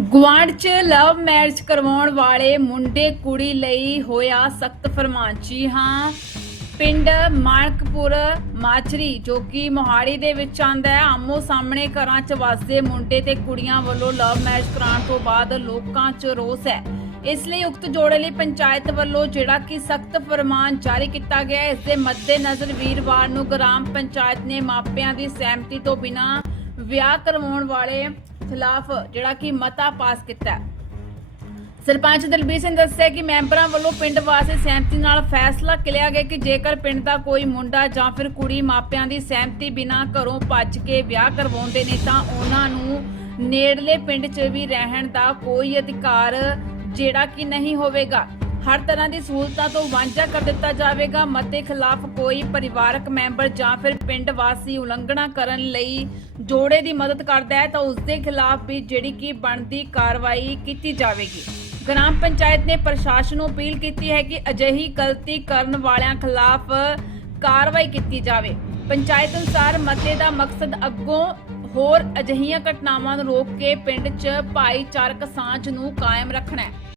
ਗੁਆਂਢ 'ਚ love marriage ਕਰਵਾਉਣ ਵਾਲੇ ਮੁੰਡੇ ਕੁੜੀ ਲਈ ਹੋਇਆ ਸਖਤ ਫਰਮਾਨ। ਜੀ ਹਾਂ, ਪਿੰਡ ਮਾਨਕਪੁਰ ਮਾਚਰੀ ਜੋ ਕਿ ਮੋਹਾਲੀ ਦੇ ਵਿੱਚ ਆਂਦਾ ਹੈ, ਆਮੋ ਸਾਹਮਣੇ ਘਰਾਂ 'ਚ ਵਸਦੇ ਮੁੰਡੇ ਤੇ ਕੁੜੀਆਂ ਵੱਲੋਂ ਲਵ ਮੈਰਿਜ ਕਰਾਉਣ ਤੋਂ ਬਾਅਦ ਲੋਕਾਂ 'ਚ ਰੋਸ ਹੈ। ਇਸ ਲਈ ਉਕਤ ਜੋੜੇ ਲਈ ਪੰਚਾਇਤ ਵੱਲੋਂ ਜਿਹੜਾ ਕਿ ਸਖਤ ਫਰਮਾਨ ਜਾਰੀ ਕੀਤਾ ਗਿਆ ਹੈ। ਇਸ ਦੇ ਮੱਦੇਨਜ਼ਰ ਵੀਰਵਾਰ ਨੂੰ ਗ੍ਰਾਮ ਪੰਚਾਇਤ ਨੇ ਮਾਪਿਆਂ ਦੀ ਸਹਿਮਤੀ ਤੋਂ ਬਿਨਾਂ ਵਿਆਹ ਕਰਵਾਉਣ ਵਾਲੇ ਖਿਲਾਫ ਜਿਹੜਾ ਕਿ ਮਤਾ ਪਾਸ ਕੀਤਾ ਸਰਪੰਚ ਦਲਬੀਰ ਸਿੰਘ ਦੱਸਿਆ ਕਿ ਮੈਂਬਰਾਂ ਵੱਲੋਂ ਪਿੰਡ ਵਾਸਤੇ ਸਹਿਮਤੀ ਨਾਲ ਫੈਸਲਾ ਲਿਆ ਗਿਆ ਕਿ ਜੇਕਰ ਪਿੰਡ ਦਾ ਕੋਈ ਮੁੰਡਾ ਜਾਂ ਫਿਰ ਕੁੜੀ ਮਾਪਿਆਂ ਦੀ ਸਹਿਮਤੀ ਬਿਨਾਂ ਘਰੋਂ ਭੱਜ ਕੇ ਵਿਆਹ ਕਰਵਾਉਂਦੇ ਨੇ ਤਾਂ ਉਹਨਾਂ ਨੂੰ ਨੇੜਲੇ ਪਿੰਡ 'ਚ ਵੀ ਰਹਿਣ ਦਾ ਕੋਈ ਅਧਿਕਾਰ ਜਿਹੜਾ ਕਿ ਨਹੀਂ ਹੋਵੇਗਾ। ਹਰ ਤਰ੍ਹਾਂ ਦੀ ਸਹੂਲਤਾਂ ਤੋਂ ਵਾਂਝਾ ਕਰ ਦਿੱਤਾ ਜਾਵੇਗਾ। ਮਤੇ ਖਿਲਾਫ ਕੋਈ ਪਰਿਵਾਰਕ ਮੈਂਬਰ ਜਾਂ ਫਿਰ ਪਿੰਡ ਵਾਸੀ ਉਲੰਘਣਾ ਕਰਨ ਲਈ ਜੋੜੇ ਦੀ ਮਦਦ ਕਰਦਾ ਹੈ ਤਾਂ ਉਸ ਦੇ ਖਿਲਾਫ ਵੀ ਜਿਹੜੀ ਕਿ ਬਣਦੀ ਕਾਰਵਾਈ ਕੀਤੀ ਜਾਵੇਗੀ। ਗ੍ਰਾਮ ਪੰਚਾਇਤ ਨੇ ਪ੍ਰਸ਼ਾਸਨ ਨੂੰ ਅਪੀਲ ਕੀਤੀ ਹੈ ਕਿ ਅਜਿਹੀ ਗਲਤੀ ਕਰਨ ਵਾਲਿਆਂ ਖਿਲਾਫ ਕਾਰਵਾਈ ਕੀਤੀ ਜਾਵੇ। ਪੰਚਾਇਤ ਅਨੁਸਾਰ ਮਤੇ ਦਾ ਮਕਸਦ ਅੱਗੋਂ ਹੋਰ ਅਜਿਹੀਆਂ ਘਟਨਾਵਾਂ ਨੂੰ ਰੋਕ ਕੇ ਪਿੰਡ 'ਚ ਭਾਈਚਾਰਕ ਸਾਂਝ ਨੂੰ ਕਾਇਮ ਰੱਖਣਾ ਹੈ।